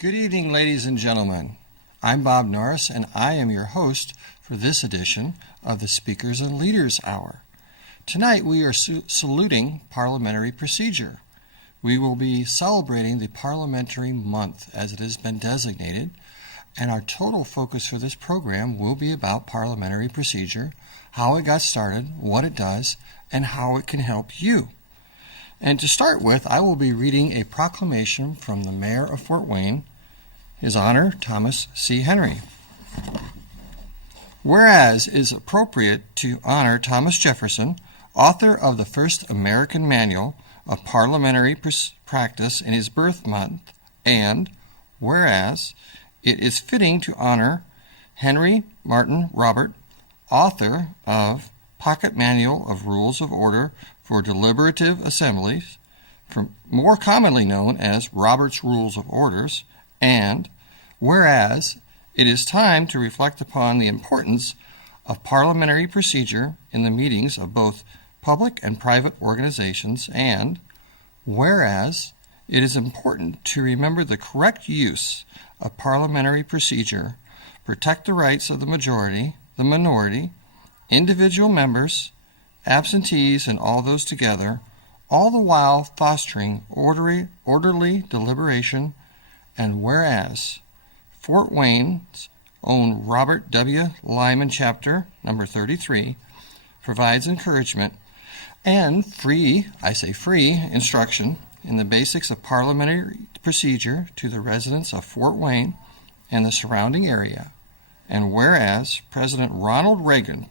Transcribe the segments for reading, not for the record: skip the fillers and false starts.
Good evening, ladies and gentlemen. I'm Bob Norris, and I am your host for this edition of the Speakers and Leaders Hour. Tonight we are saluting parliamentary procedure. We will be celebrating the Parliamentary Month as it has been designated, and our total focus for this program will be about parliamentary procedure, how it got started, what it does, and how it can help you. And to start with, I will be reading a proclamation from the Mayor of Fort Wayne, His Honor Thomas C. Henry. Whereas it is appropriate to honor Thomas Jefferson, author of the first American Manual of Parliamentary Practice in his birth month, and whereas it is fitting to honor Henry Martin Robert, author of Pocket Manual of Rules of Order for Deliberative Assemblies, more commonly known as Robert's Rules of Orders, and whereas it is time to reflect upon the importance of parliamentary procedure in the meetings of both public and private organizations, and whereas it is important to remember the correct use of parliamentary procedure, protect the rights of the majority, the minority, individual members, absentees, and all those together, all the while fostering orderly deliberation, and whereas Fort Wayne's own Robert W. Lyman Chapter number 33 provides encouragement and free instruction in the basics of parliamentary procedure to the residents of Fort Wayne and the surrounding area, and whereas President Ronald Reagan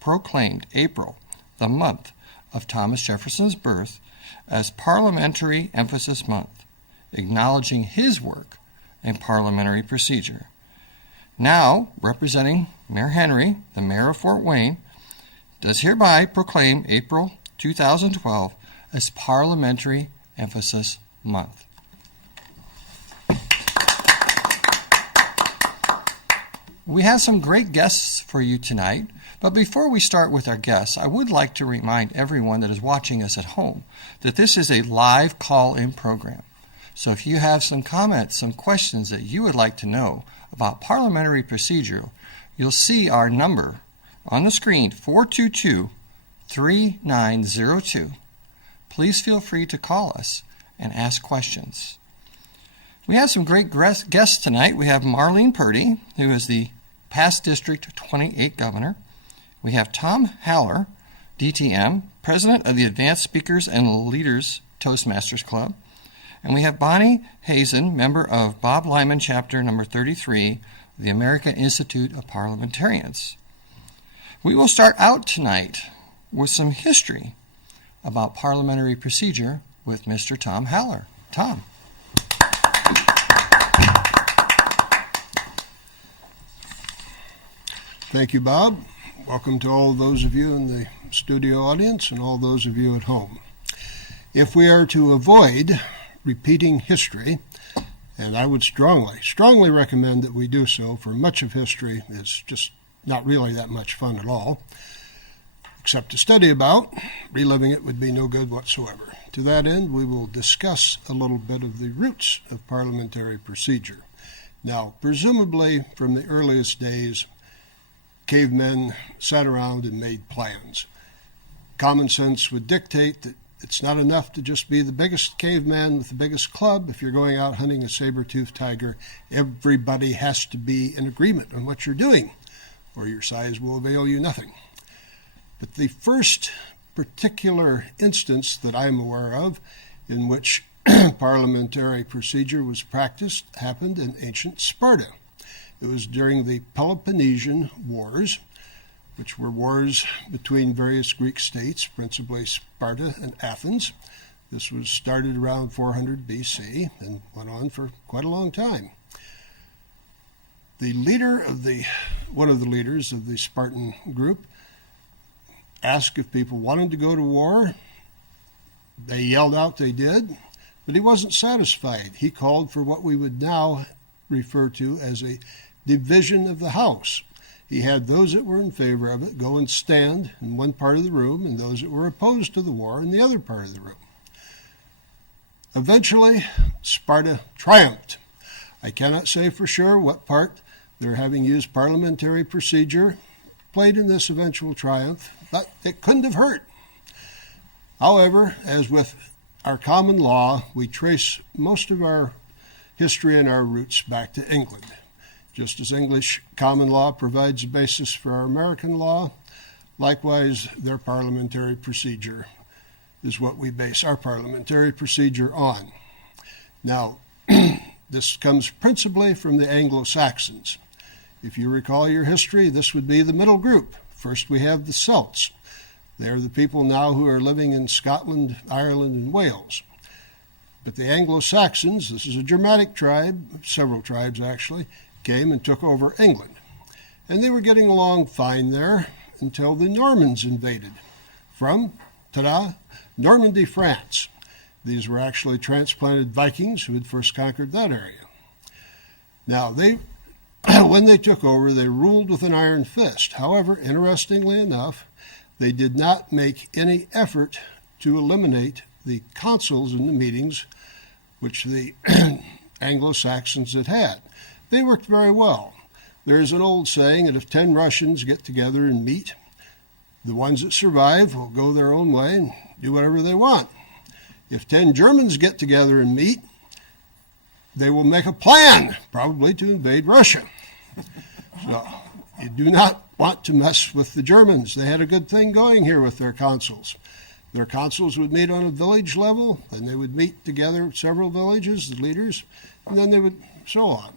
proclaimed April, the month of Thomas Jefferson's birth, as Parliamentary Emphasis Month, acknowledging his work in parliamentary procedure. Now, representing Mayor Henry, the Mayor of Fort Wayne, does hereby proclaim April 2012 as Parliamentary Emphasis Month. We have some great guests for you tonight, but before we start with our guests, I would like to remind everyone that is watching us at home that this is a live call-in program. So if you have some comments, some questions that you would like to know about parliamentary procedure, you'll see our number on the screen, 422-3902. Please feel free to call us and ask questions. We have some great guests tonight. We have Marlene Purdy, who is the past District 28 Governor. We have Tom Haller, DTM, President of the Advanced Speakers and Leaders Toastmasters Club. And we have Bonnie Hazen, member of Bob Lyman Chapter number 33, the American Institute of Parliamentarians. We will start out tonight with some history about parliamentary procedure with Mr. Tom Haller. Tom. Thank you, Bob. Welcome to all those of you in the studio audience and all those of you at home. If we are to avoid repeating history, and I would strongly recommend that we do so, for much of history is just not really that much fun at all, except to study about. Reliving it would be no good whatsoever. To that end, we will discuss a little bit of the roots of parliamentary procedure. Now, presumably from the earliest days, cavemen sat around and made plans. Common sense would dictate that it's not enough to just be the biggest caveman with the biggest club. If you're going out hunting a saber-toothed tiger, everybody has to be in agreement on what you're doing, or your size will avail you nothing. But the first particular instance that I'm aware of in which parliamentary procedure was practiced happened in ancient Sparta. It was during the Peloponnesian Wars, which were wars between various Greek states, principally Sparta and Athens. This was started around 400 BC and went on for quite a long time. One of the leaders of the Spartan group asked if people wanted to go to war. They yelled out they did, but he wasn't satisfied. He called for what we would now refer to as a division of the house. He had those that were in favor of it go and stand in one part of the room, and those that were opposed to the war in the other part of the room. Eventually, Sparta triumphed. I cannot say for sure what part their having used parliamentary procedure played in this eventual triumph, but it couldn't have hurt. However, as with our common law, we trace most of our history and our roots back to England. Just as English common law provides a basis for our American law, likewise their parliamentary procedure is what we base our parliamentary procedure on. Now, this comes principally from the Anglo-Saxons. If you recall your history, this would be the middle group. First we have the Celts. They're the people now who are living in Scotland, Ireland, and Wales. But the Anglo-Saxons, this is a Germanic tribe, several tribes actually, came and took over England. And they were getting along fine there until the Normans invaded from, Normandy, France. These were actually transplanted Vikings who had first conquered that area. Now, when they took over, they ruled with an iron fist. However, interestingly enough, they did not make any effort to eliminate the consuls in the meetings which the Anglo-Saxons had had. They worked very well. There's an old saying that if 10 Russians get together and meet, the ones that survive will go their own way and do whatever they want. If 10 Germans get together and meet, they will make a plan, probably to invade Russia. So you do not want to mess with the Germans. They had a good thing going here with their consuls. Their consuls would meet on a village level, then they would meet together several villages, the leaders, and then they would so on.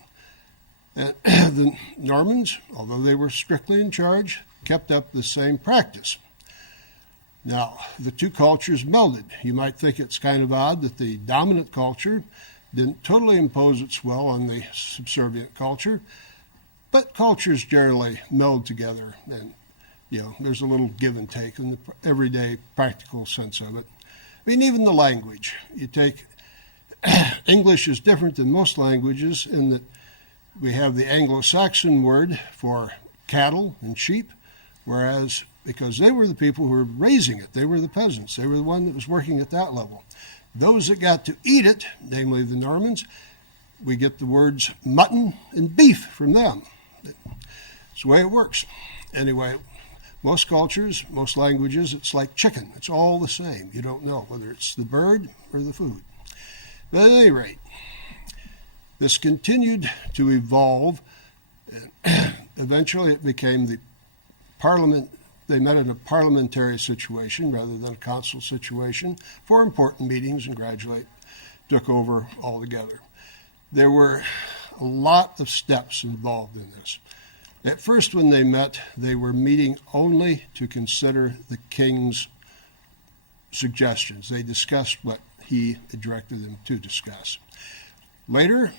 And the Normans, although they were strictly in charge, kept up the same practice. Now, the two cultures melded. You might think it's kind of odd that the dominant culture didn't totally impose its will on the subservient culture, but cultures generally meld together, and there's a little give and take in the everyday practical sense of it. I mean, even the language. You take English is different than most languages in that we have the Anglo-Saxon word for cattle and sheep, whereas because they were the people who were raising it, they were the peasants, they were the one that was working at that level. Those that got to eat it, namely the Normans, we get the words mutton and beef from them. It's the way it works. Anyway, most cultures, most languages, it's like chicken. It's all the same. You don't know whether it's the bird or the food. But at any rate, this continued to evolve. And eventually it became the parliament. They met in a parliamentary situation rather than a consul situation for important meetings and gradually took over altogether. There were a lot of steps involved in this. At first, when they met, they were meeting only to consider the king's suggestions. They discussed what he had directed them to discuss. Later,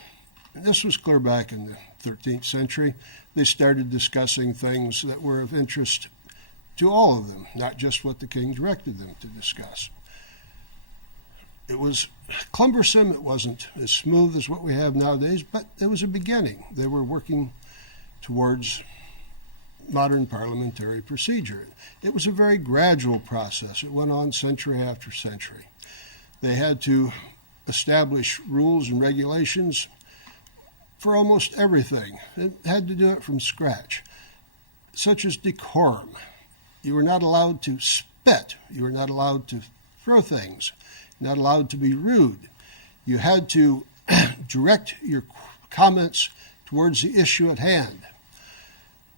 this was clear back in the 13th century, they started discussing things that were of interest to all of them, not just what the king directed them to discuss. It was cumbersome. It wasn't as smooth as what we have nowadays, but it was a beginning. They were working towards modern parliamentary procedure. It was a very gradual process. It went on century after century. They had to establish rules and regulations for almost everything. They had to do it from scratch, such as decorum. You were not allowed to spit. You were not allowed to throw things. Not allowed to be rude. You had to direct your comments towards the issue at hand.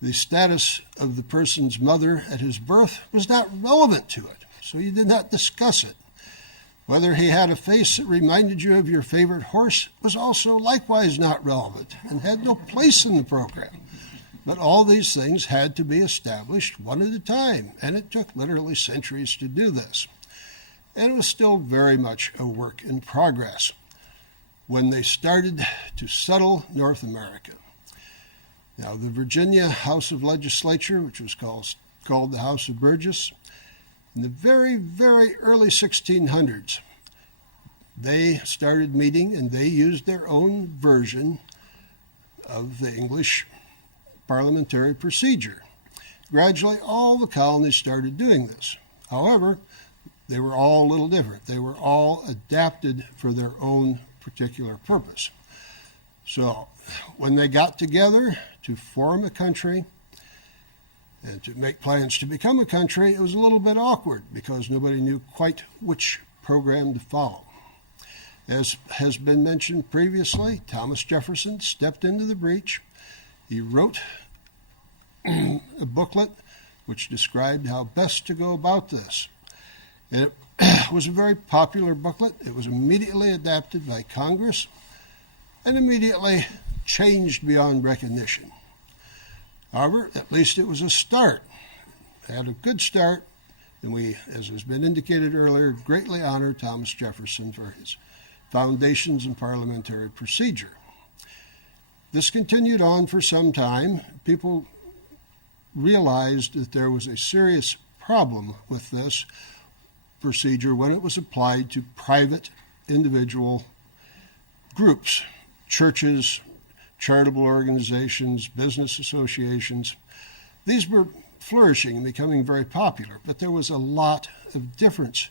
The status of the person's mother at his birth was not relevant to it, so you did not discuss it. Whether he had a face that reminded you of your favorite horse was also likewise not relevant and had no place in the program. But all these things had to be established one at a time, and it took literally centuries to do this. And it was still very much a work in progress when they started to settle North America. Now, the Virginia House of Legislature, which was called the House of Burgess, in the very, very early 1600s, they started meeting and they used their own version of the English parliamentary procedure. Gradually, all the colonies started doing this. However, they were all a little different. They were all adapted for their own particular purpose. So when they got together to form a country and to make plans to become a country, it was a little bit awkward because nobody knew quite which program to follow. As has been mentioned previously, Thomas Jefferson stepped into the breach. He wrote a booklet which described how best to go about this. It was a very popular booklet. It was immediately adopted by Congress and immediately changed beyond recognition. However, at least it was a start. It had a good start, and we, as has been indicated earlier, greatly honor Thomas Jefferson for his foundations in parliamentary procedure. This continued on for some time. People realized that there was a serious problem with this procedure when it was applied to private individual groups, churches, charitable organizations, business associations. These were flourishing and becoming very popular, but there was a lot of difference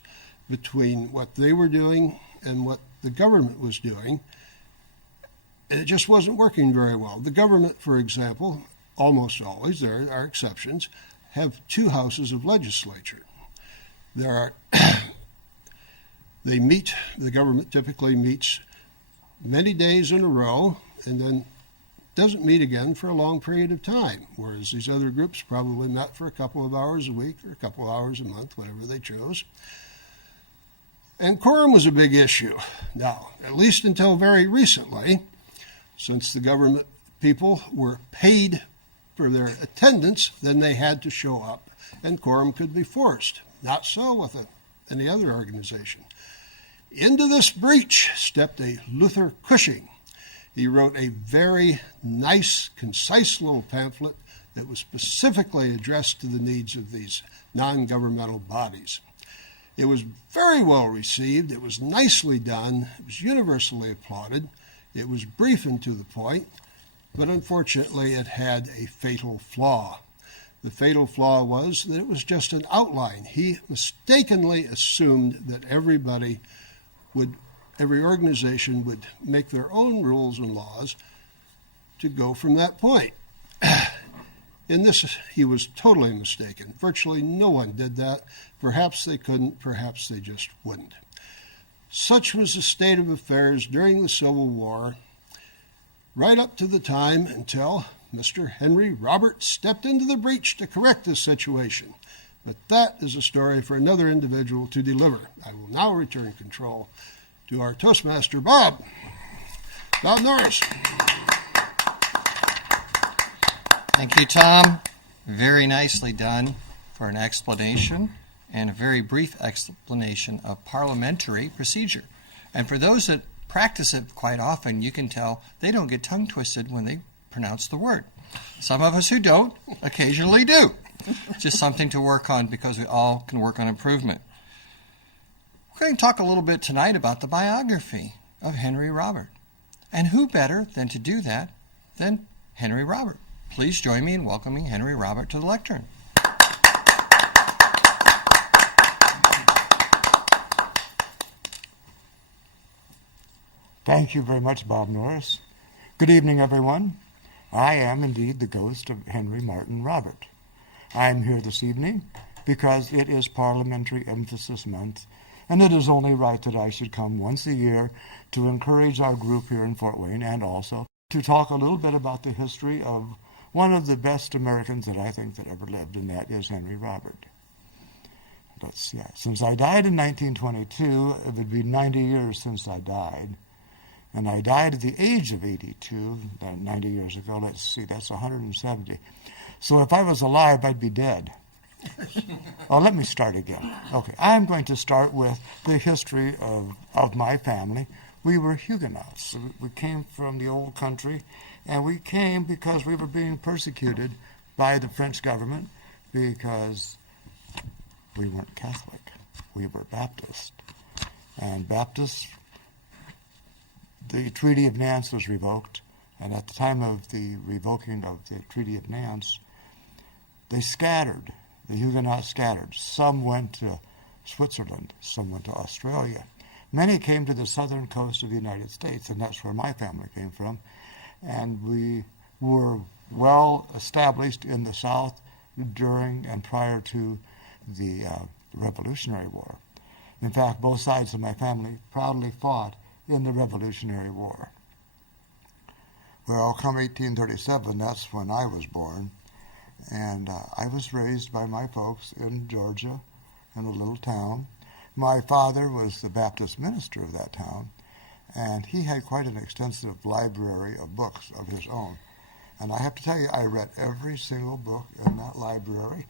between what they were doing and what the government was doing. It just wasn't working very well. The government, for example, almost always, there are exceptions, have two houses of legislature. The government typically meets many days in a row and then doesn't meet again for a long period of time, whereas these other groups probably met for a couple of hours a week or a couple of hours a month, whatever they chose. And quorum was a big issue. Now, at least until very recently, since the government people were paid for their attendance, then they had to show up and quorum could be forced. Not so with any other organization. Into this breach stepped a Luther Cushing. He wrote a very nice, concise little pamphlet that was specifically addressed to the needs of these non-governmental bodies. It was very well received. It was nicely done. It was universally applauded. It was brief and to the point, but unfortunately it had a fatal flaw. The fatal flaw was that it was just an outline. He mistakenly assumed that every organization would make their own rules and laws to go from that point. In this, he was totally mistaken. Virtually no one did that. Perhaps they couldn't, perhaps they just wouldn't. Such was the state of affairs during the Civil War, right up to the time until Mr. Henry Roberts stepped into the breach to correct this situation. But that is a story for another individual to deliver. I will now return control to our Toastmaster, Bob Norris. Thank you, Tom. Very nicely done for an explanation and a very brief explanation of parliamentary procedure. And for those that practice it quite often, you can tell they don't get tongue twisted when they pronounce the word. Some of us who don't occasionally do. Just something to work on because we all can work on improvement. We're going to talk a little bit tonight about the biography of Henry Robert. And who better than to do that than Henry Robert? Please join me in welcoming Henry Robert to the lectern. Thank you very much, Bob Norris. Good evening, everyone. I am indeed the ghost of Henry Martin Robert. I am here this evening because it is Parliamentary Emphasis Month, and it is only right that I should come once a year to encourage our group here in Fort Wayne and also to talk a little bit about the history of one of the best Americans that I think that ever lived, and that is Henry Robert. Since I died in 1922, it would be 90 years since I died. And I died at the age of 82, 90 years ago. Let's see, that's 170. So if I was alive, I'd be dead. Oh, let me start again. Okay, I'm going to start with the history of my family. We were Huguenots. We came from the old country, and we came because we were being persecuted by the French government because we weren't Catholic. We were Baptist. And Baptists, the Treaty of Nantes was revoked, and at the time of the revoking of the Treaty of Nantes, they scattered. The Huguenots scattered. Some went to Switzerland, some went to Australia. Many came to the southern coast of the United States, and that's where my family came from. And we were well established in the South during and prior to the Revolutionary War. In fact, both sides of my family proudly fought in the Revolutionary War. Well, come 1837, that's when I was born, and I was raised by my folks in Georgia in a little town. My father was the Baptist minister of that town, and he had quite an extensive library of books of his own. And I have to tell you, I read every single book in that library,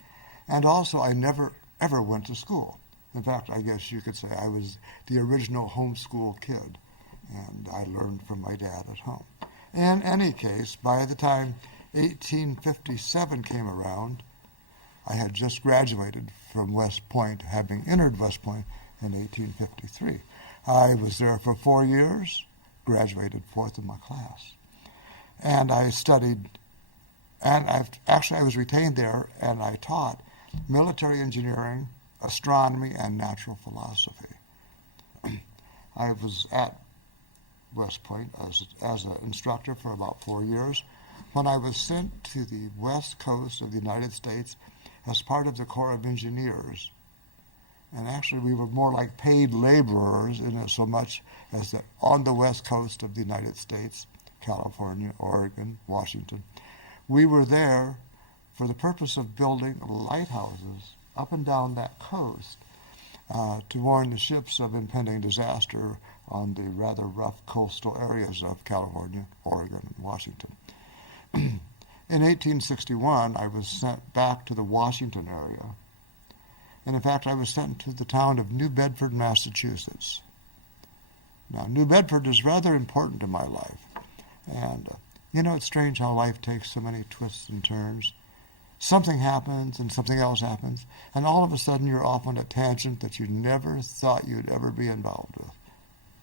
and also I never, ever went to school. In fact, I guess you could say I was the original homeschool kid, and I learned from my dad at home. In any case, by the time 1857 came around, I had just graduated from West Point, having entered West Point in 1853. I was there for 4 years, graduated fourth in my class. And I studied, and I was retained there, and I taught military engineering, astronomy, and natural philosophy. I was at West Point as an instructor for about 4 years when I was sent to the west coast of the United States as part of the Corps of Engineers. And actually we were more like paid laborers in it so much as that on the west coast of the United States, California, Oregon, Washington, we were there for the purpose of building lighthouses up and down that coast to warn the ships of impending disaster on the rather rough coastal areas of California, Oregon, and Washington. In 1861, I was sent back to the Washington area, and in fact, I was sent to the town of New Bedford, Massachusetts. Now, New Bedford is rather important to my life, and it's strange how life takes so many twists and turns. Something happens and something else happens, and all of a sudden you're off on a tangent that you never thought you'd ever be involved with.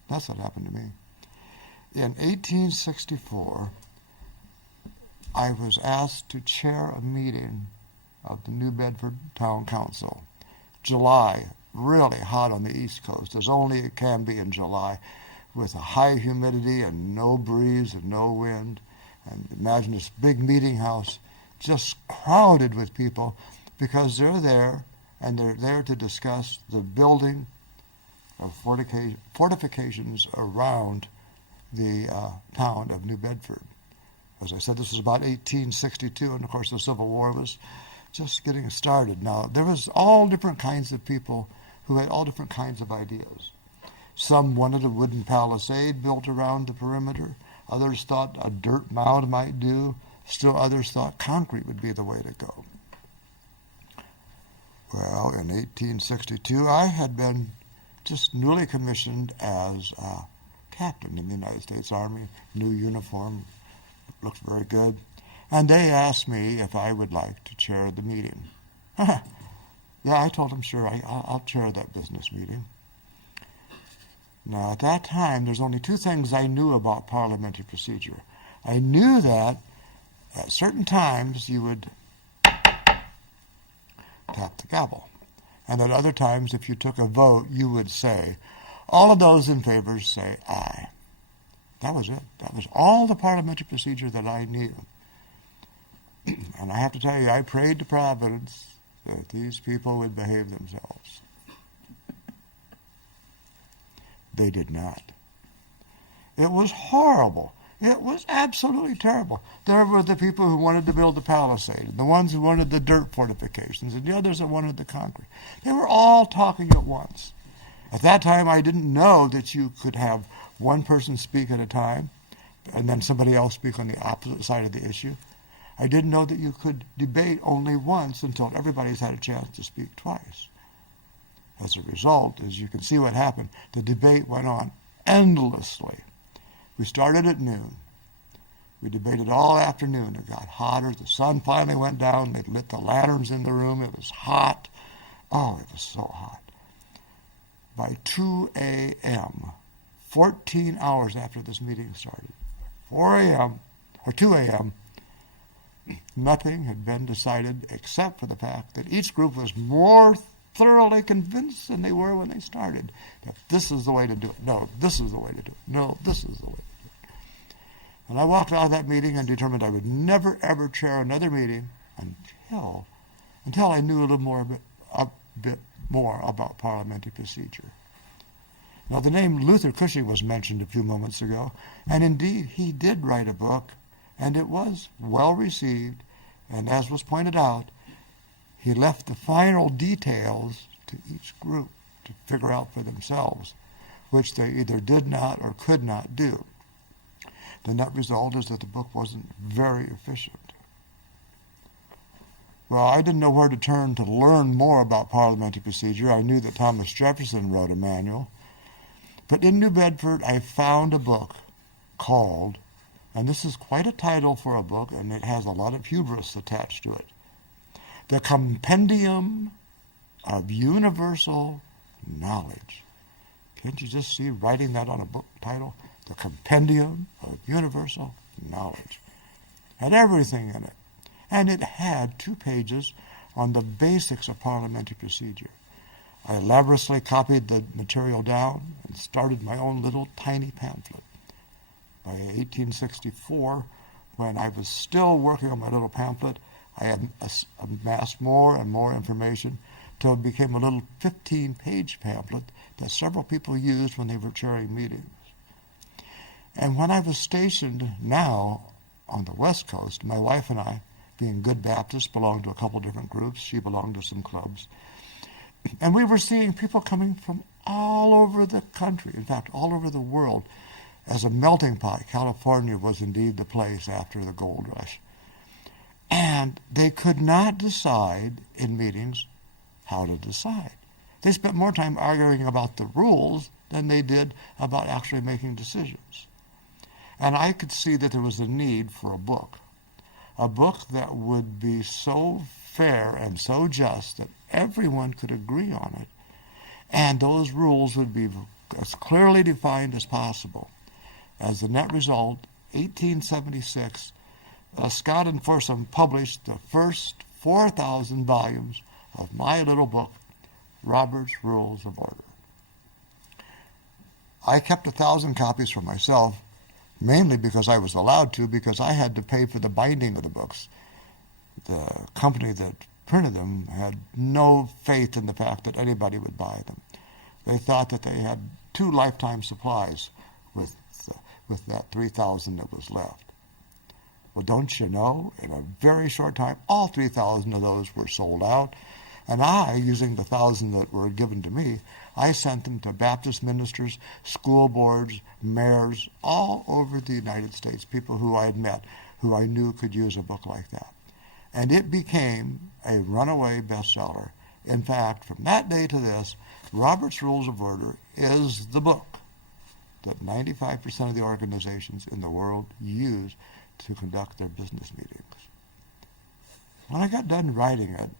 That's what happened to me. In 1864, I was asked to chair a meeting of the New Bedford Town Council. July, really hot on the East Coast, as only it can be in July, with a high humidity and no breeze and no wind. And imagine this big meeting house just crowded with people because they're there, and they're there to discuss the building of fortifications around the town of New Bedford. As I said, this was about 1862, and of course the Civil War was just getting started. Now, there was all different kinds of people who had all different kinds of ideas. Some wanted a wooden palisade built around the perimeter. Others thought a dirt mound might do. Still others thought concrete would be the way to go. Well, in 1862, I had been just newly commissioned as a captain in the United States Army, new uniform, looked very good. And they asked me if I would like to chair the meeting. Yeah, I told them, sure, I'll chair that business meeting. Now, at that time, there's only two things I knew about parliamentary procedure. I knew that at certain times you would tap the gavel. And at other times, if you took a vote, you would say, all of those in favor say aye. That was it. That was all the parliamentary procedure that I knew. And I have to tell you, I prayed to Providence that these people would behave themselves. They did not. It was horrible. It was absolutely terrible. There were the people who wanted to build the palisade, the ones who wanted the dirt fortifications, and the others that wanted the concrete. They were all talking at once. At that time, I didn't know that you could have one person speak at a time, and then somebody else speak on the opposite side of the issue. I didn't know that you could debate only once until everybody's had a chance to speak twice. As a result, as you can see what happened, the debate went on endlessly. We started at noon. We debated all afternoon. It got hotter. The sun finally went down. They lit the lanterns in the room. It was hot. Oh, it was so hot. By 2 a.m., 14 hours after this meeting started, 4 a.m., or 2 a.m., nothing had been decided except for the fact that each group was more thoroughly convinced than they were when they started that this is the way to do it. No, this is the way to do it. No, this is the way to do it. And I walked out of that meeting and determined I would never, ever chair another meeting until I knew a bit more about parliamentary procedure. Now, the name Luther Cushing was mentioned a few moments ago, and indeed he did write a book, and it was well received, and as was pointed out, he left the final details to each group to figure out for themselves, which they either did not or could not do. The net result is that the book wasn't very efficient. Well, I didn't know where to turn to learn more about parliamentary procedure. I knew that Thomas Jefferson wrote a manual. But in New Bedford, I found a book called, and this is quite a title for a book, and it has a lot of hubris attached to it, The Compendium of Universal Knowledge. Can't you just see writing that on a book title? The Compendium of Universal Knowledge. Had everything in it. And it had 2 pages on the basics of parliamentary procedure. I laboriously copied the material down and started my own little tiny pamphlet. By 1864, when I was still working on my little pamphlet, I had amassed more and more information till it became a little 15-page pamphlet that several people used when they were chairing meetings. And when I was stationed now on the West Coast, my wife and I, being good Baptists, belonged to a couple different groups. She belonged to some clubs. And we were seeing people coming from all over the country, in fact, all over the world, as a melting pot. California was indeed the place after the gold rush. And they could not decide in meetings how to decide. They spent more time arguing about the rules than they did about actually making decisions. And I could see that there was a need for a book that would be so fair and so just that everyone could agree on it, and those rules would be as clearly defined as possible. As the net result, 1876, Scott and Forsom published the first 4,000 volumes of my little book, Robert's Rules of Order. I kept 1,000 copies for myself, mainly because I was allowed to, because I had to pay for the binding of the books. The company that printed them had no faith in the fact that anybody would buy them. They thought that they had 2 lifetime supplies with that 3,000 that was left. Well, don't you know, in a very short time, all 3,000 of those were sold out, and I, using the 1,000 that were given to me, I sent them to Baptist ministers, school boards, mayors, all over the United States, people who I had met, who I knew could use a book like that. And it became a runaway bestseller. In fact, from that day to this, Robert's Rules of Order is the book that 95% of the organizations in the world use to conduct their business meetings. When I got done writing it,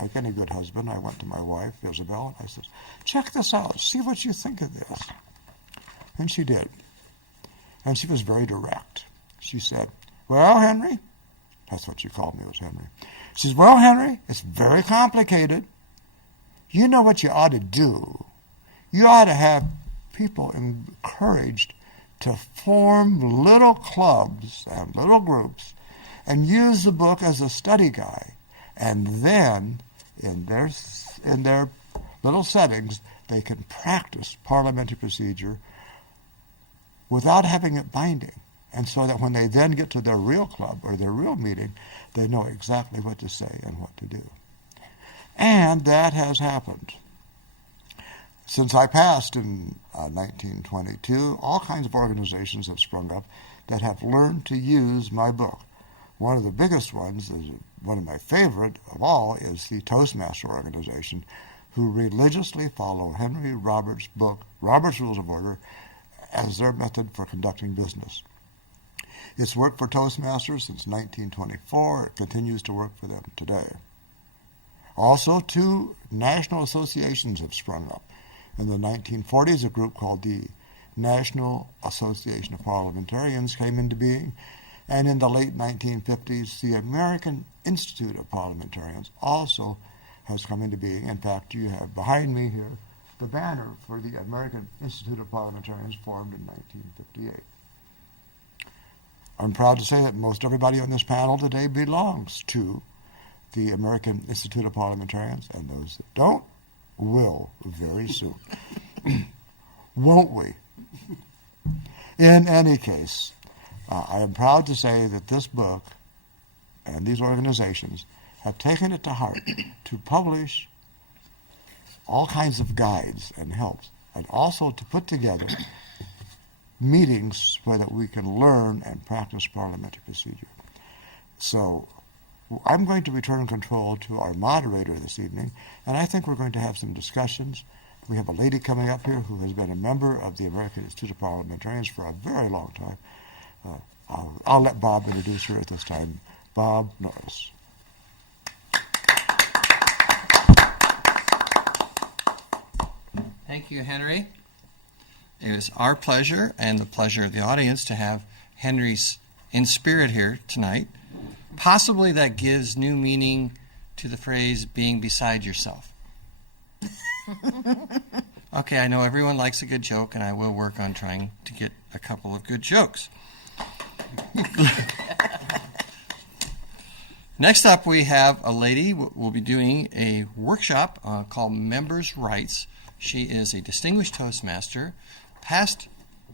like any good husband, I went to my wife, Isabel, and I said, check this out, see what you think of this. And she did. And she was very direct. She said, well, Henry, that's what she called me, was Henry. She says, well, Henry, it's very complicated. You know what you ought to do? You ought to have people encouraged to form little clubs and little groups and use the book as a study guide. And then, in their little settings, they can practice parliamentary procedure without having it binding. And so that when they then get to their real club or their real meeting, they know exactly what to say and what to do. And that has happened. Since I passed in 1922, all kinds of organizations have sprung up that have learned to use my book. One of the biggest ones, one of my favorite of all, is the Toastmasters organization, who religiously follow Henry Roberts' book, Robert's Rules of Order, as their method for conducting business. It's worked for Toastmasters since 1924. It continues to work for them today. Also, 2 national associations have sprung up. In the 1940s, a group called the National Association of Parliamentarians came into being, and in the late 1950s, the American Institute of Parliamentarians also has come into being. In fact, you have behind me here the banner for the American Institute of Parliamentarians, formed in 1958. I'm proud to say that most everybody on this panel today belongs to the American Institute of Parliamentarians, and those that don't will very soon. Won't we? In any case, I am proud to say that this book and these organizations have taken it to heart to publish all kinds of guides and helps, and also to put together meetings so that we can learn and practice parliamentary procedure. So I'm going to return control to our moderator this evening, and I think we're going to have some discussions. We have a lady coming up here who has been a member of the American Institute of Parliamentarians for a very long time. I'll let Bob introduce her at this time. Bob Norris. Thank you, Henry. It is our pleasure and the pleasure of the audience to have Henry's in spirit here tonight. Possibly that gives new meaning to the phrase being beside yourself. Okay, I know everyone likes a good joke, and I will work on trying to get a couple of good jokes. Next up, we have a lady. We'll be doing a workshop called Members' Rights. She is a distinguished Toastmaster, past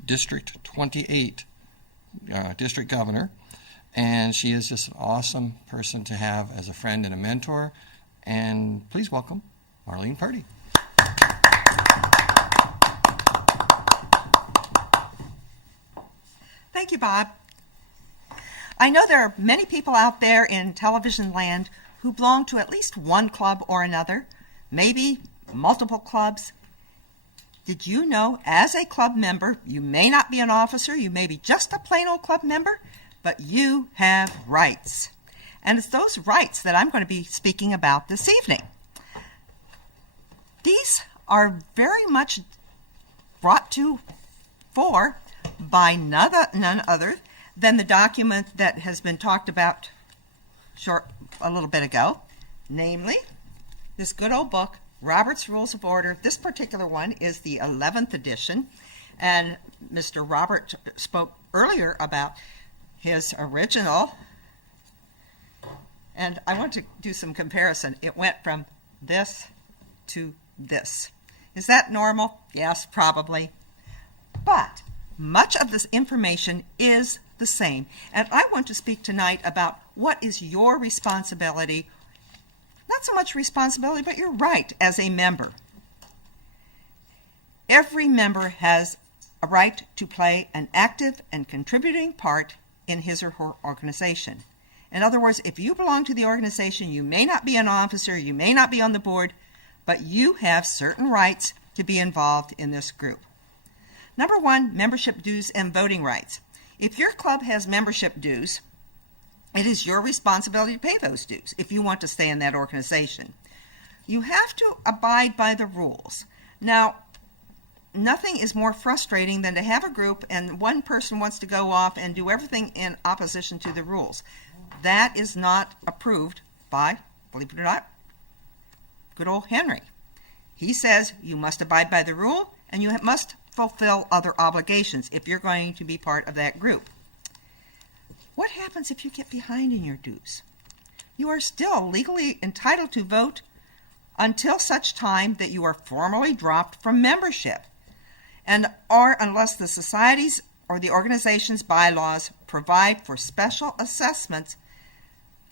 District 28 district governor, and she is just an awesome person to have as a friend and a mentor. And please welcome Marlene Purdy. Thank you, Bob. I know there are many people out there in television land who belong to at least one club or another, maybe multiple clubs. Did you know, as a club member, you may not be an officer, you may be just a plain old club member, but you have rights. And it's those rights that I'm going to be speaking about this evening. These are very much brought to fore by none other than the document that has been talked about a little bit ago, namely this good old book, Robert's Rules of Order. This particular one is the 11th edition, and Mr. Robert spoke earlier about his original, and I want to do some comparison. It went from this to this. Is that normal? Yes, probably. But much of this information is the same, and I want to speak tonight about what is your responsibility, not so much responsibility, but your right as a member. Every member has a right to play an active and contributing part in his or her organization. In other words, if you belong to the organization, you may not be an officer, you may not be on the board, but you have certain rights to be involved in this group. Number one, membership dues and voting rights. If your club has membership dues, it is your responsibility to pay those dues if you want to stay in that organization. You have to abide by the rules. Now, nothing is more frustrating than to have a group and one person wants to go off and do everything in opposition to the rules. That is not approved by, believe it or not, good old Henry. He says you must abide by the rule and you must fulfill other obligations if you're going to be part of that group. What happens if you get behind in your dues? You are still legally entitled to vote until such time that you are formally dropped from membership, or unless the society's or the organization's bylaws provide for special assessments,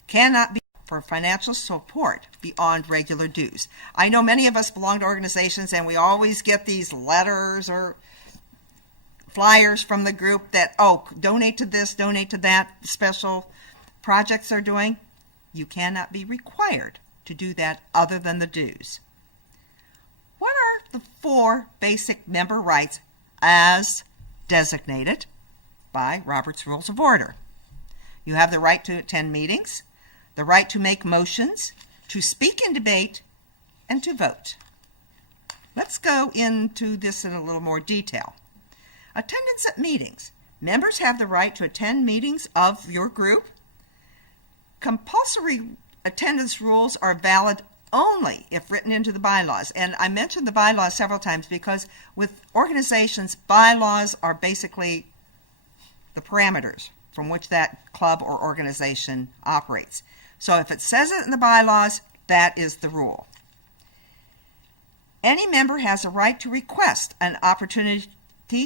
cannot be for financial support beyond regular dues. I know many of us belong to organizations and we always get these letters or flyers from the group that, donate to this, donate to that, special projects they're doing. You cannot be required to do that other than the dues. What are the 4 basic member rights as designated by Robert's Rules of Order? You have the right to attend meetings, the right to make motions, to speak in debate, and to vote. Let's go into this in a little more detail. Attendance at meetings. Members have the right to attend meetings of your group. Compulsory attendance rules are valid only if written into the bylaws. And I mentioned the bylaws several times because with organizations, bylaws are basically the parameters from which that club or organization operates. So if it says it in the bylaws, that is the rule. Any member has a right to request an opportunity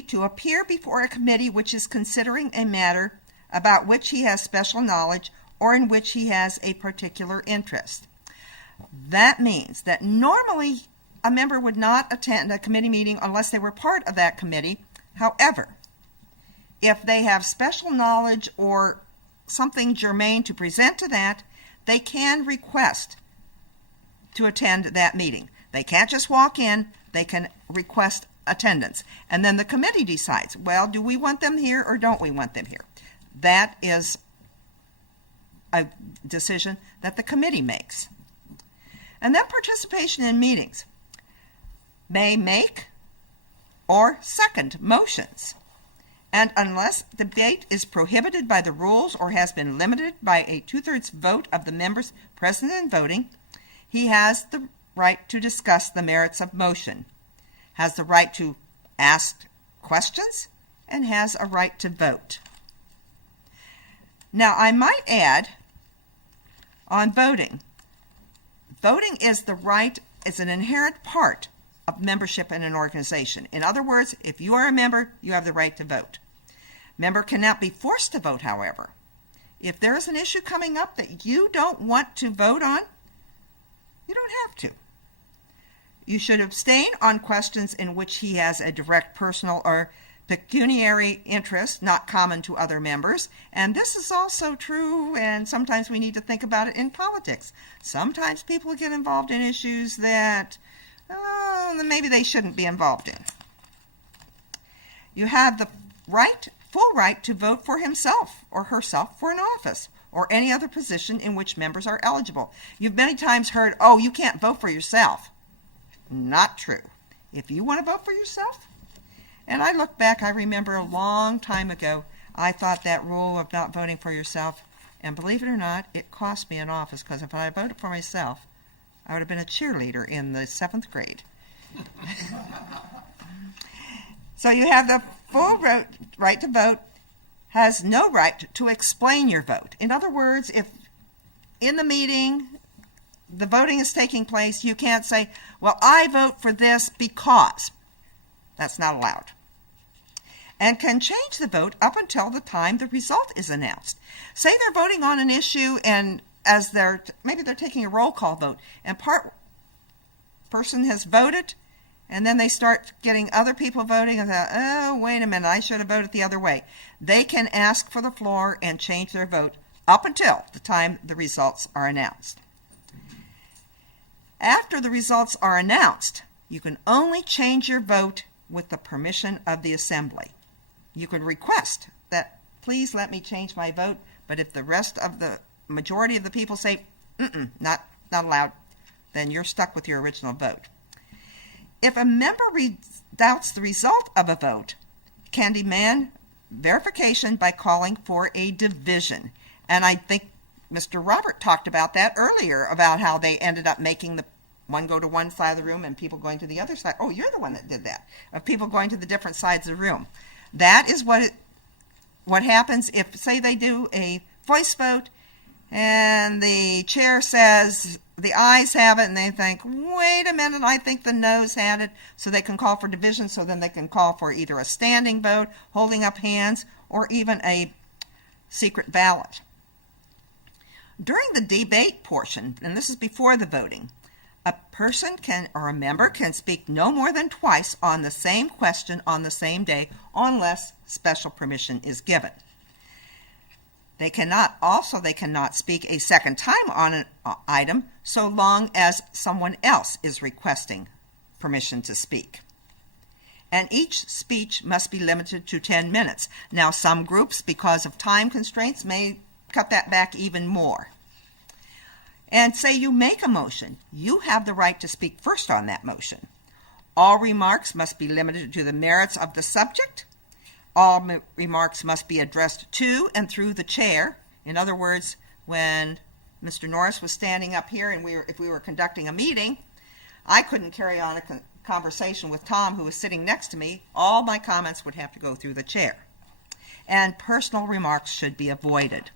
to appear before a committee which is considering a matter about which he has special knowledge or in which he has a particular interest. That means that normally a member would not attend a committee meeting unless they were part of that committee. However, if they have special knowledge or something germane to present to that, they can request to attend that meeting. They can't just walk in, they can request attendance. And then the committee decides, well, do we want them here or don't we want them here? That is a decision that the committee makes. And then participation in meetings may make or second motions. And unless debate is prohibited by the rules or has been limited by a 2/3 vote of the members present and voting, he has the right to discuss the merits of motion, has the right to ask questions, and has a right to vote. Now, I might add on voting, voting is an inherent part of membership in an organization. In other words, if you are a member, you have the right to vote. Member cannot be forced to vote, however. If there is an issue coming up that you don't want to vote on, you don't have to. You should abstain on questions in which he has a direct personal or pecuniary interest not common to other members. And this is also true, and sometimes we need to think about it in politics. Sometimes people get involved in issues that maybe they shouldn't be involved in. You have the full right to vote for himself or herself for an office or any other position in which members are eligible. You've many times heard, oh, you can't vote for yourself. Not true. If you want to vote for yourself, and I look back, I remember a long time ago, I thought that rule of not voting for yourself, and believe it or not, it cost me an office, because if I had voted for myself, I would have been a cheerleader in the 7th grade. So you have the full right to vote, has no right to explain your vote. In other words, if in the meeting the voting is taking place, you can't say, well, I vote for this because. That's not allowed. And can change the vote up until the time the result is announced. Say they're voting on an issue, and as maybe they're taking a roll call vote, and person has voted, and then they start getting other people voting, and say, oh, wait a minute, I should have voted the other way. They can ask for the floor and change their vote up until the time the results are announced. After the results are announced, you can only change your vote with the permission of the assembly. You could request that, please let me change my vote, but if the rest of the majority of the people say, not allowed, then you're stuck with your original vote. If a member doubts the result of a vote, can demand verification by calling for a division. And I think Mr. Robert talked about that earlier, about how they ended up making the one go to one side of the room and people going to the other side. Oh, you're the one that did that, of people going to the different sides of the room. That is what happens if, say, they do a voice vote and the chair says the ayes have it, and they think, wait a minute, I think the noes had it, so they can call for division, so then they can call for either a standing vote, holding up hands, or even a secret ballot. During the debate portion, and this is before the voting, a person or a member can speak no more than twice on the same question on the same day unless special permission is given. They cannot speak a second time on an item so long as someone else is requesting permission to speak. And each speech must be limited to 10 minutes. Now, some groups, because of time constraints, may cut that back even more. And say you make a motion, you have the right to speak first on that motion. All remarks must be limited to the merits of the subject. All remarks must be addressed to and through the chair. In other words, when Mr. Norris was standing up here, and if we were conducting a meeting, I couldn't carry on a conversation with Tom, who was sitting next to me. All my comments would have to go through the chair. And personal remarks should be avoided.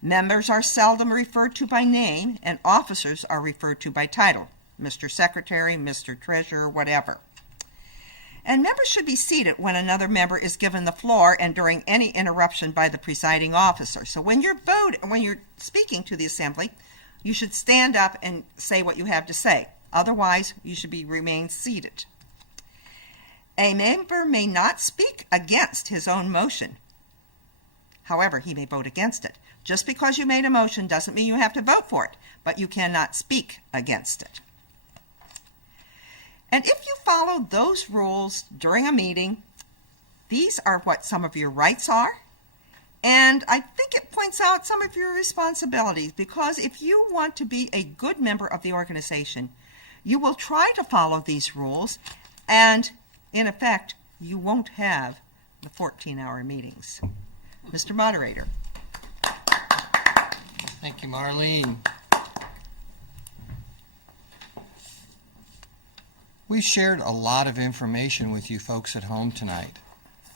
Members are seldom referred to by name, and officers are referred to by title, Mr. Secretary, Mr. Treasurer, whatever. And members should be seated when another member is given the floor and during any interruption by the presiding officer. So when you're speaking to the assembly, you should stand up and say what you have to say. Otherwise, you should remain seated. A member may not speak against his own motion. However, he may vote against it. Just because you made a motion doesn't mean you have to vote for it, but you cannot speak against it. And if you follow those rules during a meeting, these are what some of your rights are, and I think it points out some of your responsibilities, because if you want to be a good member of the organization, you will try to follow these rules, and in effect, you won't have the 14-hour meetings. Mr. Moderator. Thank you, Marlene. We shared a lot of information with you folks at home tonight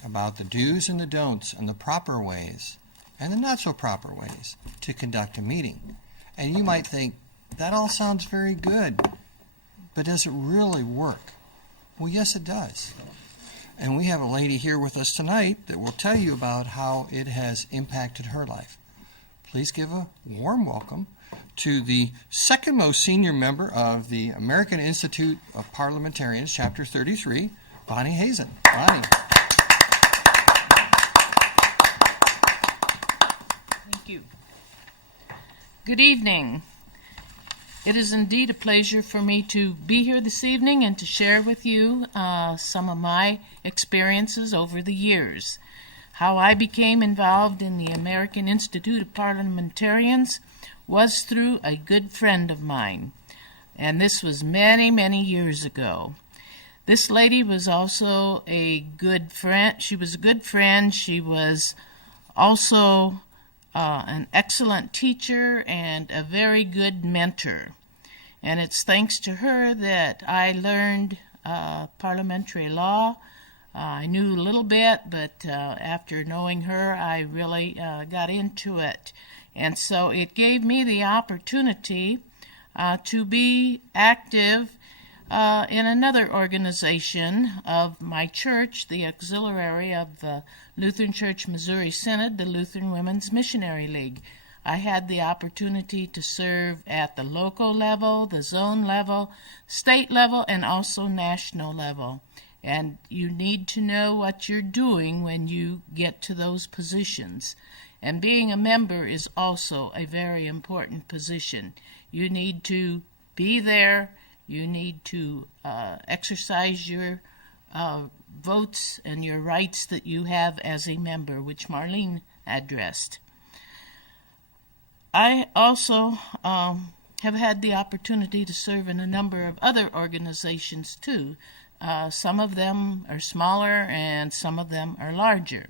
about the do's and the don'ts and the proper ways and the not so proper ways to conduct a meeting. And you might think, that all sounds very good, but does it really work? Well, yes, it does. And we have a lady here with us tonight that will tell you about how it has impacted her life. Please give a warm welcome to the second most senior member of the American Institute of Parliamentarians, Chapter 33, Bonnie Hazen. Bonnie. Thank you. Good evening. It is indeed a pleasure for me to be here this evening and to share with you some of my experiences over the years. How I became involved in the American Institute of Parliamentarians was through a good friend of mine, and this was many, many years ago. This lady was also a good friend. She was a good friend. She was also an excellent teacher and a very good mentor. And it's thanks to her that I learned parliamentary law. I knew a little bit, but after knowing her, I really got into it. And so it gave me the opportunity to be active in another organization of my church, the auxiliary of the Lutheran Church Missouri Synod, the Lutheran Women's Missionary League. I had the opportunity to serve at the local level, the zone level, state level, and also national level. And you need to know what you're doing when you get to those positions. And being a member is also a very important position. You need to be there. You need to exercise your votes and your rights that you have as a member, which Marlene addressed. I also have had the opportunity to serve in a number of other organizations too. Some of them are smaller and some of them are larger.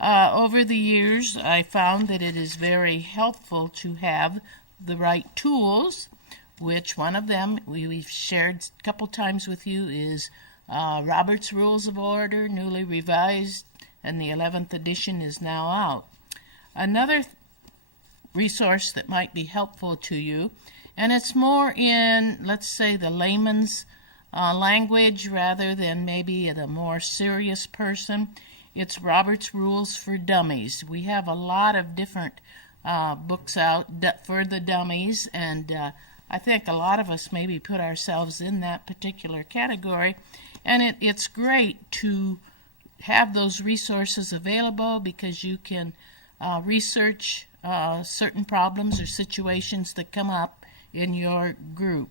Over the years, I found that it is very helpful to have the right tools, which one of them we've shared a couple times with you is Robert's Rules of Order, newly revised, and the 11th edition is now out. Another resource that might be helpful to you, and it's more in, let's say, the layman's language rather than maybe the more serious person. It's Robert's Rules for Dummies. We have a lot of different books out for the dummies, and I think a lot of us maybe put ourselves in that particular category, and it's great to have those resources available because you can research certain problems or situations that come up in your group.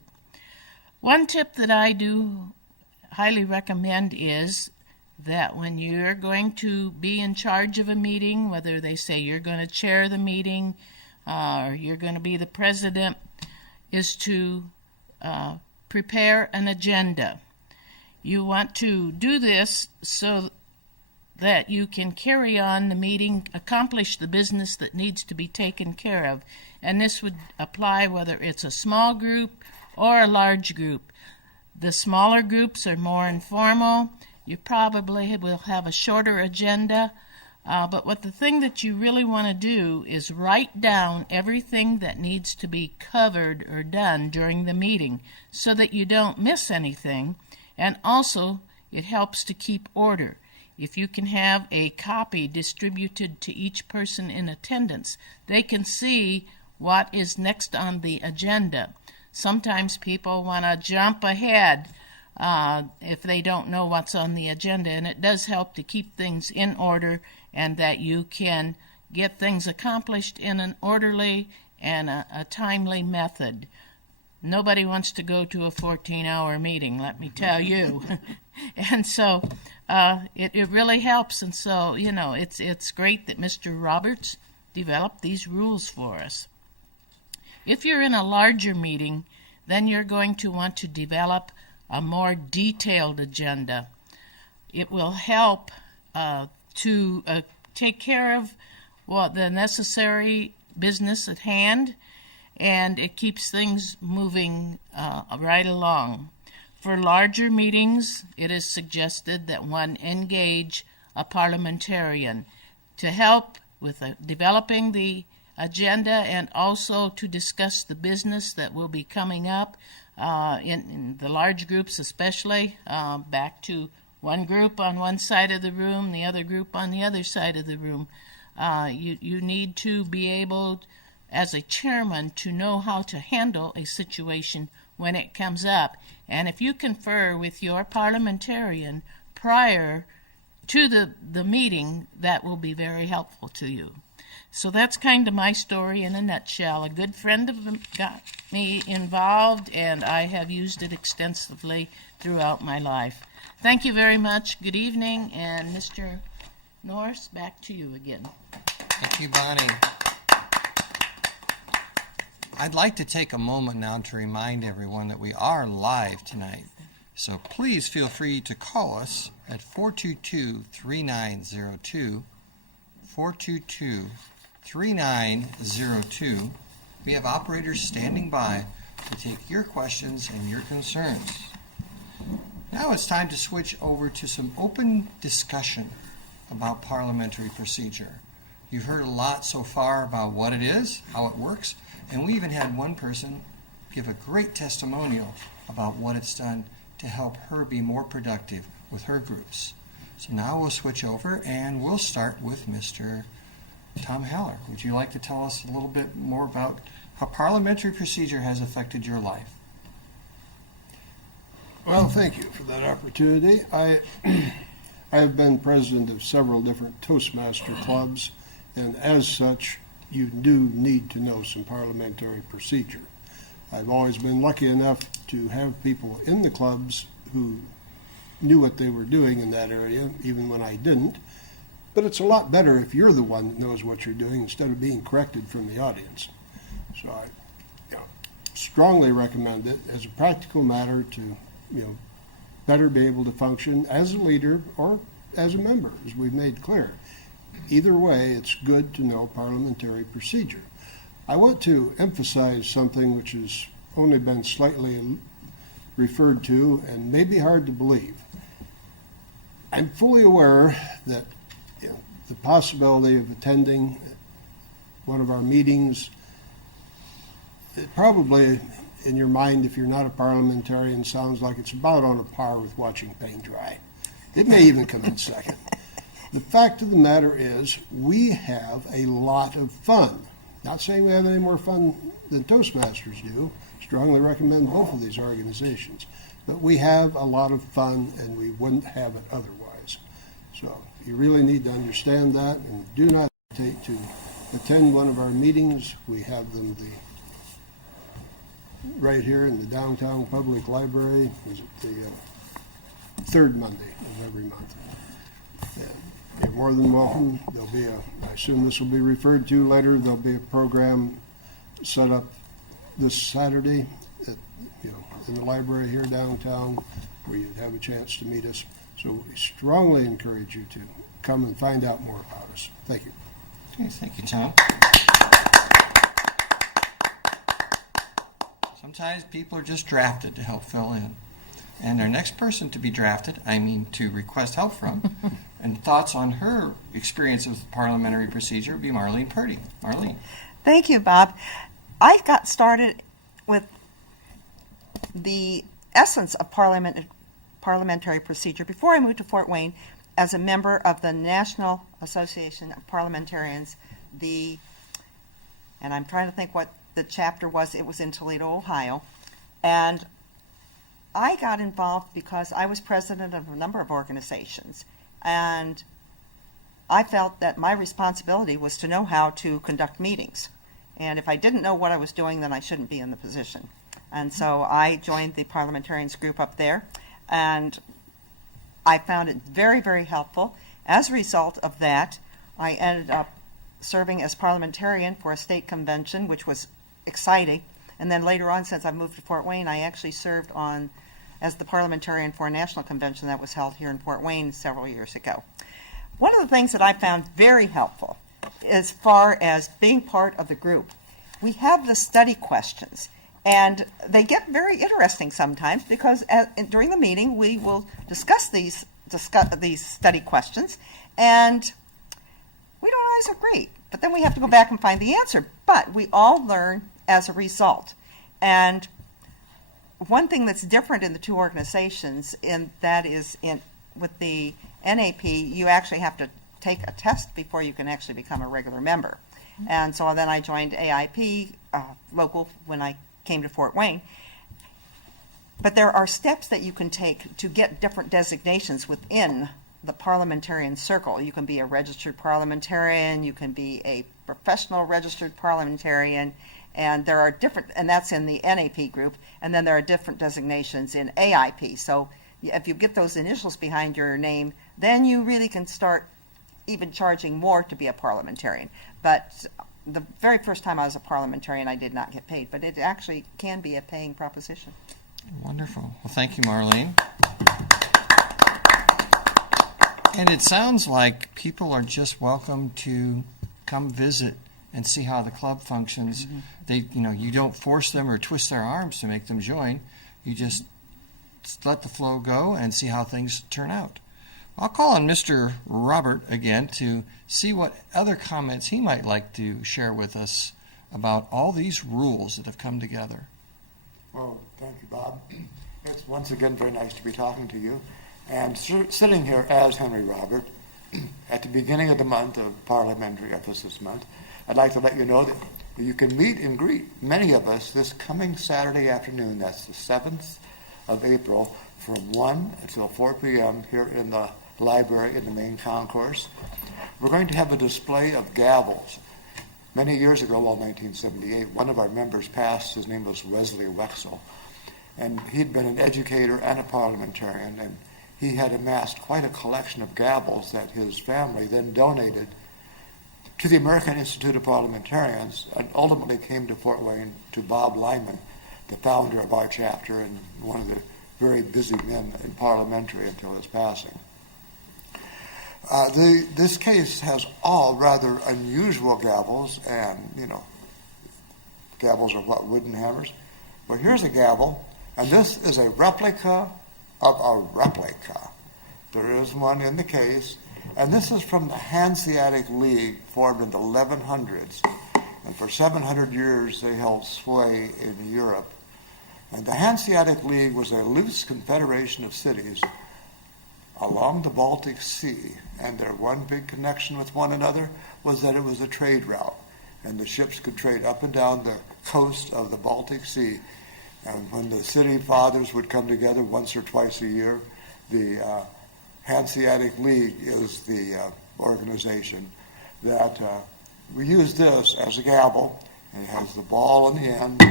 One tip that I do highly recommend is that when you're going to be in charge of a meeting, whether they say you're going to chair the meeting or you're going to be the president, is to prepare an agenda. You want to do this so that you can carry on the meeting, accomplish the business that needs to be taken care of. And this would apply whether it's a small group or a large group. The smaller groups are more informal. You probably will have a shorter agenda. But the thing that you really want to do is write down everything that needs to be covered or done during the meeting so that you don't miss anything. And also, it helps to keep order. If you can have a copy distributed to each person in attendance, they can see what is next on the agenda. Sometimes people want to jump ahead if they don't know what's on the agenda, and it does help to keep things in order and that you can get things accomplished in an orderly and a timely method. Nobody wants to go to a 14-hour meeting, let me tell you. And so it really helps. And so, it's great that Mr. Roberts developed these rules for us. If you're in a larger meeting, then you're going to want to develop a more detailed agenda. It will help to take care of the necessary business at hand, and it keeps things moving right along. For larger meetings, it is suggested that one engage a parliamentarian to help with developing the agenda and also to discuss the business that will be coming up in the large groups, especially back to one group on one side of the room, the other group on the other side of the room. You need to be able, as a chairman, to know how to handle a situation when it comes up. And if you confer with your parliamentarian prior to the meeting, that will be very helpful to you. So that's kind of my story in a nutshell. A good friend of them got me involved, and I have used it extensively throughout my life. Thank you very much. Good evening, and Mr. Norris, back to you again. Thank you, Bonnie. I'd like to take a moment now to remind everyone that we are live tonight. So please feel free to call us at 422-3902, 422-3902. We have operators standing by to take your questions and your concerns. Now it's time to switch over to some open discussion about parliamentary procedure. You've heard a lot so far about what it is, how it works, and we even had one person give a great testimonial about what it's done to help her be more productive with her groups. So now we'll switch over and we'll start with Mr. Tom Haller. Would you like to tell us a little bit more about how parliamentary procedure has affected your life? Well, thank you for that opportunity. I have been president of several different Toastmaster clubs, and as such, you do need to know some parliamentary procedure. I've always been lucky enough to have people in the clubs who knew what they were doing in that area, even when I didn't. But it's a lot better if you're the one that knows what you're doing instead of being corrected from the audience. So I strongly recommend it as a practical matter to better be able to function as a leader or as a member, as we've made clear. Either way, it's good to know parliamentary procedure. I want to emphasize something which has only been slightly referred to and may be hard to believe. I'm fully aware that the possibility of attending one of our meetings, it probably in your mind, if you're not a parliamentarian, sounds like it's about on a par with watching paint dry. It may even come in second. The fact of the matter is we have a lot of fun. Not saying we have any more fun than Toastmasters do. Strongly recommend both of these organizations. But we have a lot of fun, and we wouldn't have it otherwise. So you really need to understand that, and do not hesitate to attend one of our meetings. We have them right here in the downtown public library. Is it the third Monday of every month? And you're more than welcome. There'll be I assume this will be referred to later. There'll be a program set up this Saturday at, in the library here downtown where you'd have a chance to meet us. So we strongly encourage you to come and find out more about us. Thank you. Okay, thank you, Tom. Sometimes people are just drafted to help fill in. And their next person to be drafted, to request help from, and thoughts on her experience with parliamentary procedure would be Marlene Purdy. Marlene. Thank you, Bob. I got started with the essence of parliamentary procedure before I moved to Fort Wayne as a member of the National Association of Parliamentarians, and I'm trying to think what the chapter was. It was in Toledo, Ohio. And I got involved because I was president of a number of organizations. And I felt that my responsibility was to know how to conduct meetings. And if I didn't know what I was doing, then I shouldn't be in the position. And so I joined the parliamentarians group up there, and I found it very, very helpful. As a result of that, I ended up serving as parliamentarian for a state convention, which was exciting. And then later on, since I moved to Fort Wayne, I actually served as the parliamentarian for a national convention that was held here in Fort Wayne several years ago. One of the things that I found very helpful as far as being part of the group, we have the study questions. And they get very interesting sometimes because during the meeting we will discuss these study questions, and we don't always agree. But then we have to go back and find the answer. But we all learn as a result. And one thing that's different in the two organizations, with the NAP, you actually have to take a test before you can actually become a regular member. And so then I joined AIP local when I came to Fort Wayne. But there are steps that you can take to get different designations within the parliamentarian circle. You can be a registered parliamentarian, you can be a professional registered parliamentarian, and there are different, and that's in the NAP group, and then there are different designations in AIP. So if you get those initials behind your name, then you really can start even charging more to be a parliamentarian. But the very first time I was a parliamentarian, I did not get paid, but it actually can be a paying proposition. Wonderful. Well, thank you, Marlene. And it sounds like people are just welcome to come visit and see how the club functions. Mm-hmm. You don't force them or twist their arms to make them join. You just let the flow go and see how things turn out. I'll call on Mr. Robert again to see what other comments he might like to share with us about all these rules that have come together. Well, thank you, Bob. It's once again very nice to be talking to you. And sitting here as Henry Robert at the beginning of the month of Parliamentary Emphasis Month, I'd like to let you know that you can meet and greet many of us this coming Saturday afternoon. That's the 7th of April from 1 until 4 p.m. here in the library in the main concourse. We're going to have a display of gavels. Many years ago, 1978, one of our members passed. His name was Wesley Wexel. And he'd been an educator and a parliamentarian, and he had amassed quite a collection of gavels that his family then donated to the American Institute of Parliamentarians, and ultimately came to Fort Wayne to Bob Lyman, the founder of our chapter and one of the very busy men in parliamentary until his passing. This case has all rather unusual gavels, and, gavels are what, wooden hammers? Well, here's a gavel, and this is a replica of a replica. There is one in the case, and this is from the Hanseatic League, formed in the 1100s, and for 700 years they held sway in Europe. And the Hanseatic League was a loose confederation of cities along the Baltic Sea, and their one big connection with one another was that it was a trade route, and the ships could trade up and down the coast of the Baltic Sea. And when the city fathers would come together once or twice a year, the Hanseatic League is the organization that we use this as a gavel. It has the ball on the end,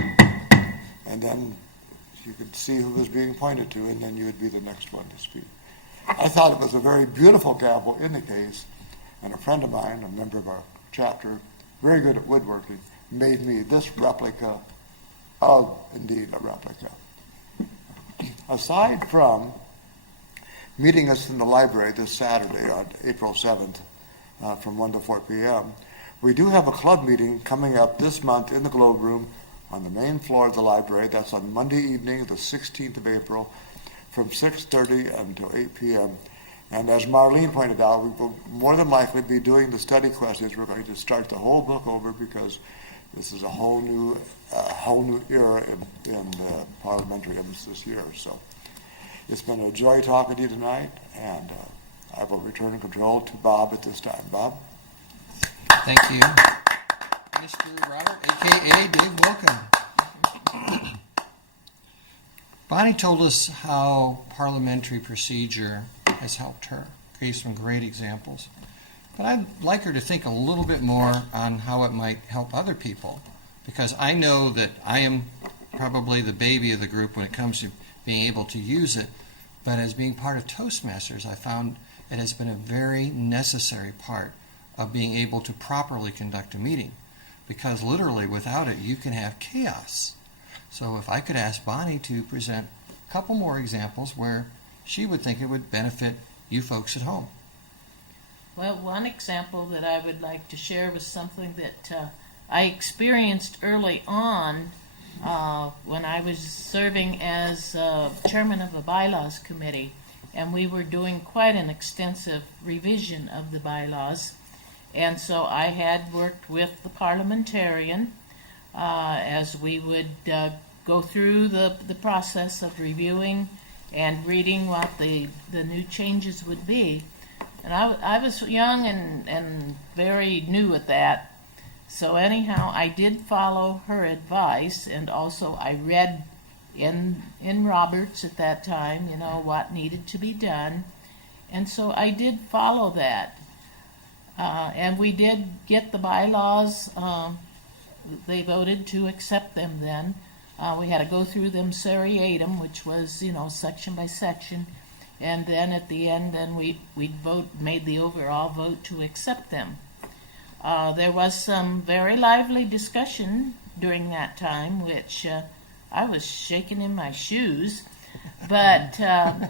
and then you could see who was being pointed to, and then you would be the next one to speak. I thought it was a very beautiful gavel in the case, and a friend of mine, a member of our chapter, very good at woodworking, made me this replica of, indeed, a replica. Aside from meeting us in the library this Saturday on April 7th from 1 to 4 p.m. We do have a club meeting coming up this month in the Globe Room on the main floor of the library. That's on Monday evening, the 16th of April, from 6:30 until 8 p.m. And as Marlene pointed out, we will more than likely be doing the study questions. We're going to start the whole book over because this is a whole new era in parliamentarism this year. So it's been a joy talking to you tonight, and I will return control to Bob at this time. Bob? Thank you. Mr. Robert, a.k.a. Dave Wilkins. Bonnie told us how parliamentary procedure has helped her. Gave some great examples. But I'd like her to think a little bit more on how it might help other people, because I know that I am probably the baby of the group when it comes to being able to use it, but as being part of Toastmasters, I found it has been a very necessary part of being able to properly conduct a meeting, because literally without it you can have chaos. So if I could ask Bonnie to present a couple more examples where she would think it would benefit you folks at home. Well, one example that I would like to share was something that I experienced early on when I was serving as chairman of the bylaws committee, and we were doing quite an extensive revision of the bylaws. And so I had worked with the parliamentarian as we would go through the process of reviewing and reading what the new changes would be. And I was young and very new at that. So anyhow, I did follow her advice, and also I read in Roberts at that time, what needed to be done. And so I did follow that. And we did get the bylaws. They voted to accept them then. We had to go through them seriatim, which was, section by section. And then at the end, then we'd made the overall vote to accept them. There was some very lively discussion during that time, which I was shaking in my shoes, but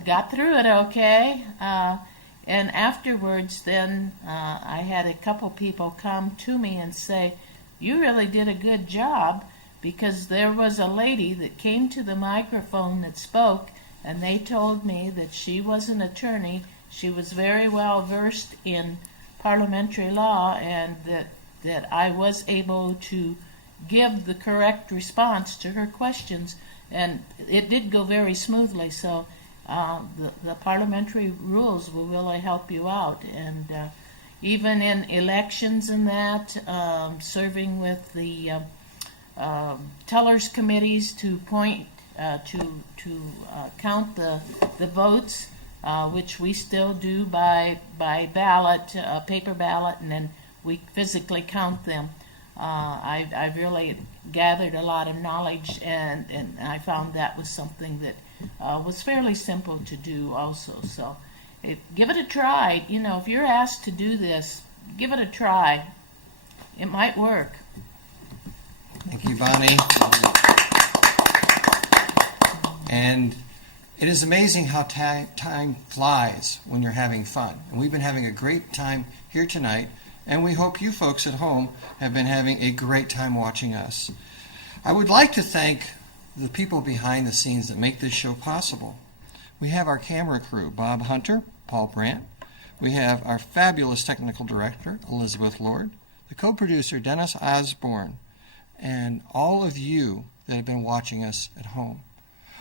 got through it okay. And afterwards, then I had a couple people come to me and say, "You really did a good job," because there was a lady that came to the microphone that spoke, and they told me that she was an attorney. She was very well versed in parliamentary law, and that I was able to give the correct response to her questions, and it did go very smoothly. So the parliamentary rules will really help you out, and even in elections and that, serving with the tellers committees to point to count the votes, which we still do by ballot, paper ballot, and then we physically count them. I've really gathered a lot of knowledge, and I found that was something that was fairly simple to do also. So give it a try. If you're asked to do this, give it a try. It might work. Thank you, Bonnie. And it is amazing how time flies when you're having fun. And we've been having a great time here tonight, and we hope you folks at home have been having a great time watching us. I would like to thank the people behind the scenes that make this show possible. We have our camera crew, Bob Hunter, Paul Brandt. We have our fabulous technical director, Elizabeth Lord, the co-producer, Dennis Osborne, and all of you that have been watching us at home.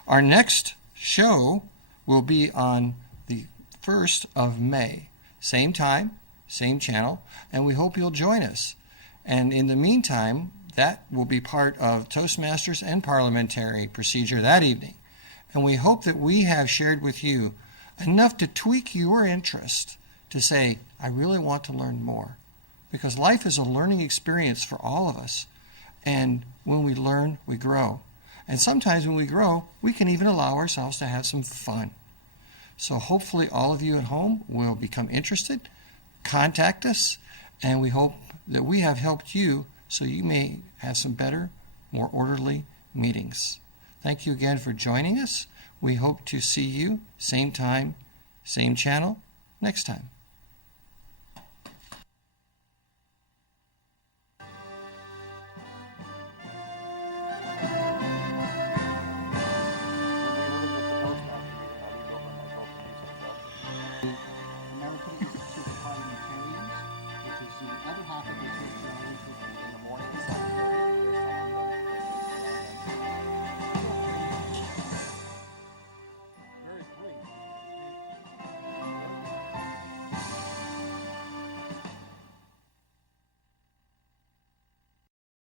Our next show will be on the 1st of May. Same time, same channel, and we hope you'll join us. And in the meantime, that will be part of Toastmasters and parliamentary procedure that evening. And we hope that we have shared with you enough to tweak your interest to say, I really want to learn more. Because life is a learning experience for all of us. And when we learn, we grow. And sometimes when we grow, we can even allow ourselves to have some fun. So hopefully all of you at home will become interested, contact us, and we hope that we have helped you so you may have some better, more orderly meetings. Thank you again for joining us. We hope to see you same time, same channel next time.